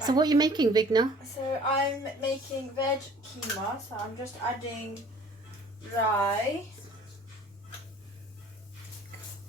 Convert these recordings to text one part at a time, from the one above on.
So what are you making, Vigna? So I'm making veg Khima. So I'm just adding rye.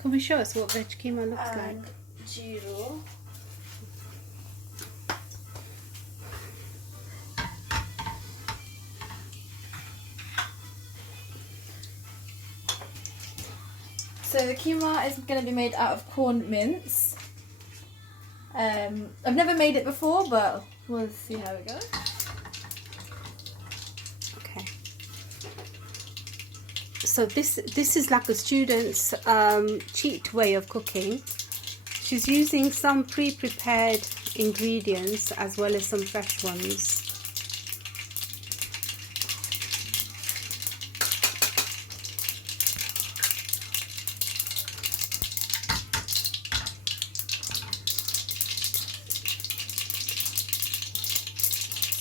Can we show us what veg Khima looks and like? Jeeru. So the Khima is going to be made out of corned mince. I've never made it before, but we'll see how it goes. Okay. So this is like a student's cheat way of cooking. She's using some pre-prepared ingredients as well as some fresh ones.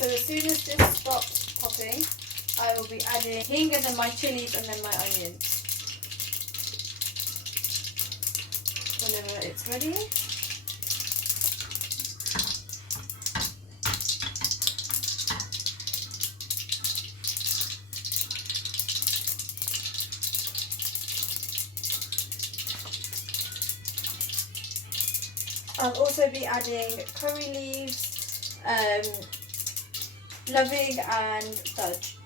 So as soon as this stops popping, I will be adding hing and then my chilies and then my onions. Whenever it's ready. I'll also be adding curry leaves, loving and fudge.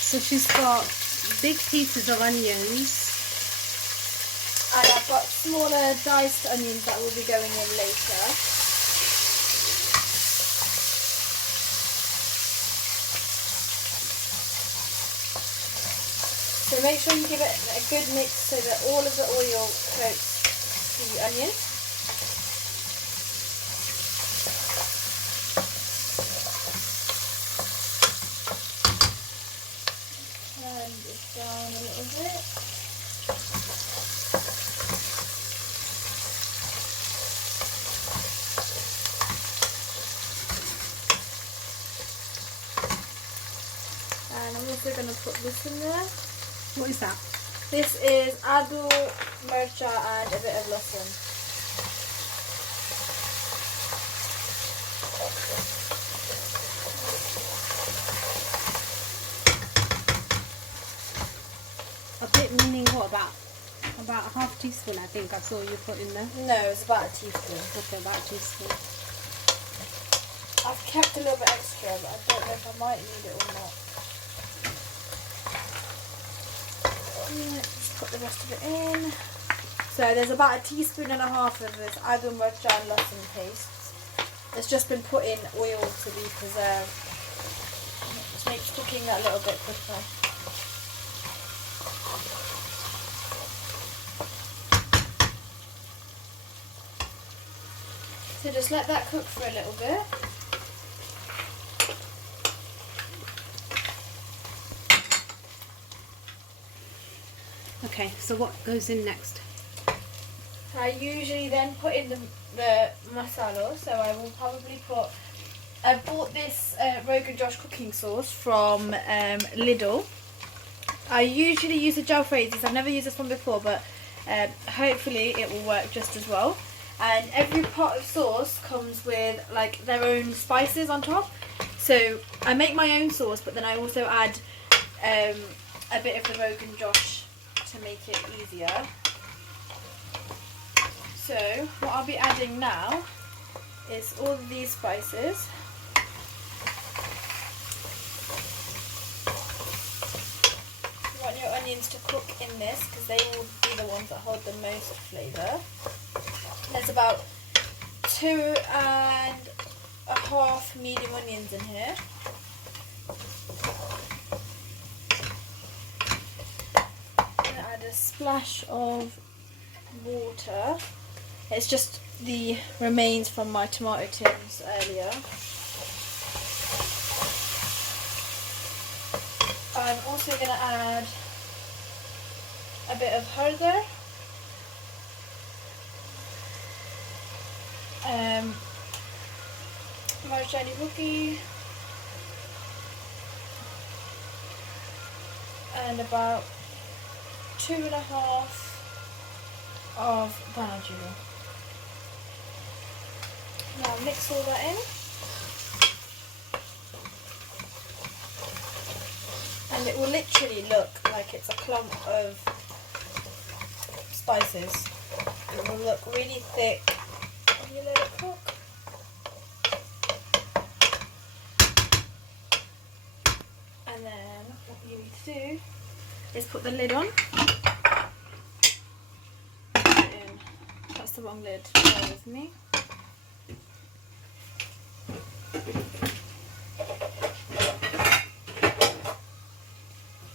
So she's got big pieces of onions. And I've got smaller diced onions that will be going in later. So make sure you give it a good mix so that all of the oil coats the onion. Turn it down a little bit. And I'm also going to put this in there. What is that? This is adu, mircha and a bit of lasan. A bit meaning what, about a half teaspoon I think I saw you put in there. No, it's about a teaspoon. Okay, about a teaspoon. I've kept a little bit extra, but I don't know if I might need it or not. Just put the rest of it in. So there's about a teaspoon and a half of this adu, mircha and lasan paste. It's just been put in oil to be preserved. It makes cooking that little bit quicker. So just let that cook for a little bit. Okay, so what goes in next? I usually then put in the masala, so I will probably put... I bought this Rogan Josh cooking sauce from Lidl. I usually use the Jalfrezes. I've never used this one before, but hopefully it will work just as well. And every pot of sauce comes with like their own spices on top. So I make my own sauce, but then I also add a bit of the Rogan Josh to make it easier. So what I'll be adding now is all of these spices. You want your onions to cook in this because they will be the ones that hold the most flavour. There's about 2.5 medium onions in here. I'm going to add a splash of water. It's just the remains from my tomato tins earlier. I'm also going to add a bit of harder. Marjani cookie, and about 2.5 of banajudo. Now mix all that in, and it will literally look like it's a clump of spices. It will look really thick when you let it cook. And then what you need to do is put the lid on. Put it in. That's the wrong lid. Bear with me. There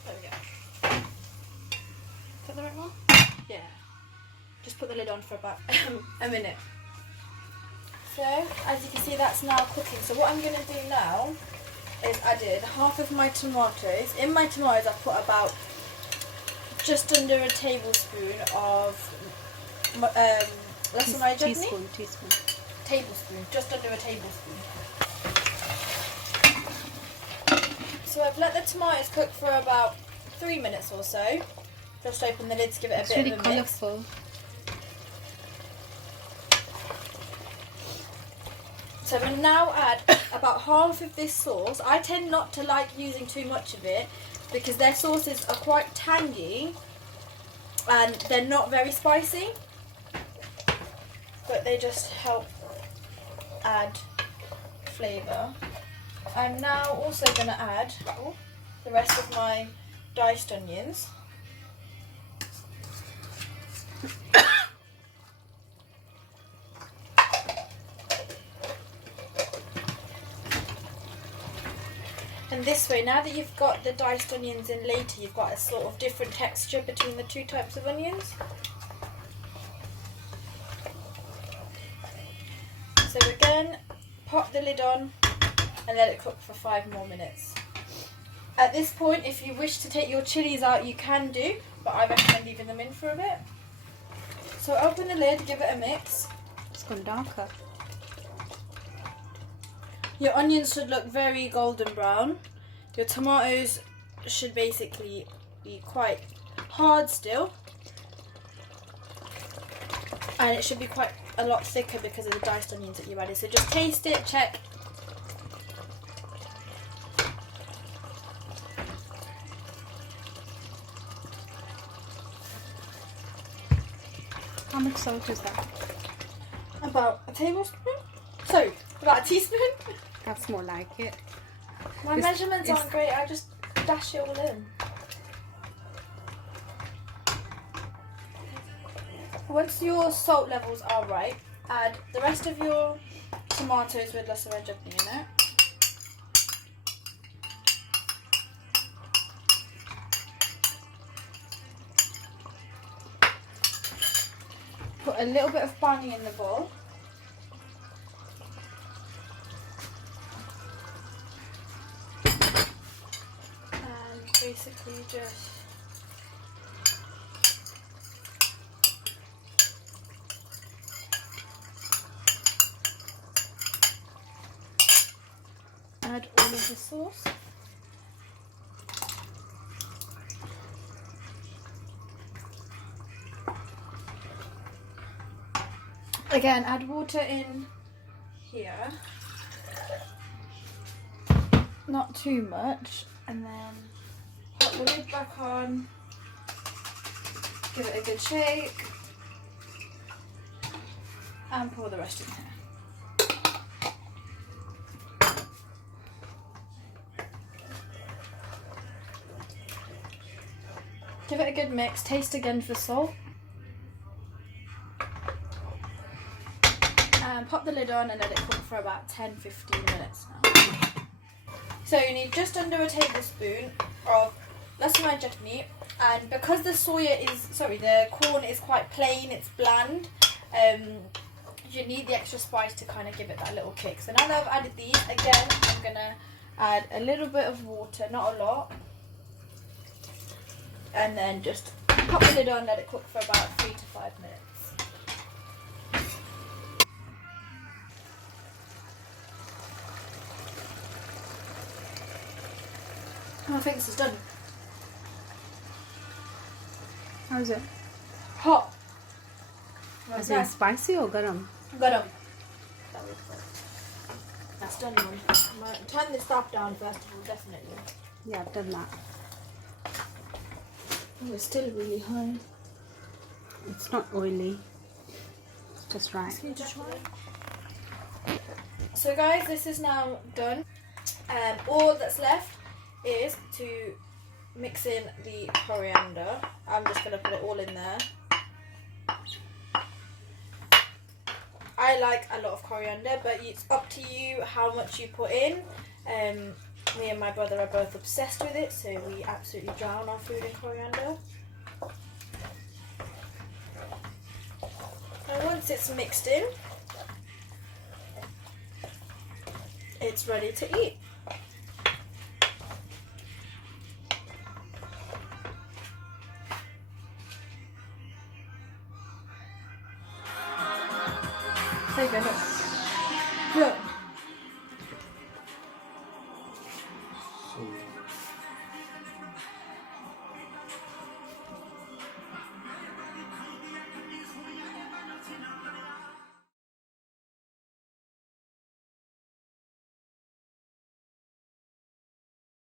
we go. Is that the right one? Yeah. Just put the lid on for about a minute. So, as you can see, that's now cooking. So what I'm going to do now is added half of my tomatoes. In my tomatoes I put about just under a tablespoon of lasamai chutney. Teaspoon. Tablespoon, just under a tablespoon. So I've let the tomatoes cook for about 3 minutes or so. Just open the lid to give it a bit of a mix. Colourful. So we'll now add about half of this sauce. I tend not to like using too much of it because their sauces are quite tangy and they're not very spicy, but they just help add flavour. I'm now also going to add the rest of my diced onions. And this way, now that you've got the diced onions in later, you've got a sort of different texture between the two types of onions. So again, pop the lid on and let it cook for 5 more minutes. At this point, if you wish to take your chilies out, you can do, but I recommend leaving them in for a bit. So open the lid, give it a mix. It's gone darker. Your onions should look very golden brown. Your tomatoes should basically be quite hard still. And it should be quite a lot thicker because of the diced onions that you added. So just taste it, check. How much salt is that? About a tablespoon? Sorry, about a teaspoon? That's more like it. My measurements aren't great, I just dash it all in. Once your salt levels are right, add the rest of your tomatoes with lasamai chutney in it. Put a little bit of pani in the bowl. Basically just add all of the sauce. Again, add water in here, not too much, and then put the lid back on, give it a good shake, and pour the rest in here. Give it a good mix, taste again for salt, and pop the lid on and let it cook for about 10-15 minutes now. So you need just under a tablespoon of lasamai chutney, and because the the corn is quite plain, it's bland, you need the extra spice to kind of give it that little kick. So now that I've added these, again, I'm going to add a little bit of water, not a lot, and then just pop the lid on, let it cook for about 3 to 5 minutes. I think this is done. How is it? Hot. Is it spicy or garam? Garam. That's done one. Turn the stuff down first of all, definitely. Yeah, I've done that. Oh, it's still really high. It's not oily. It's just right. Can you just try? So guys, this is now done. All that's left is to mix in the coriander. I'm just going to put it all in there. I like a lot of coriander, but it's up to you how much you put in. Me and my brother are both obsessed with it, so we absolutely drown our food in coriander. And once it's mixed in, it's ready to eat. There you go, look. Look.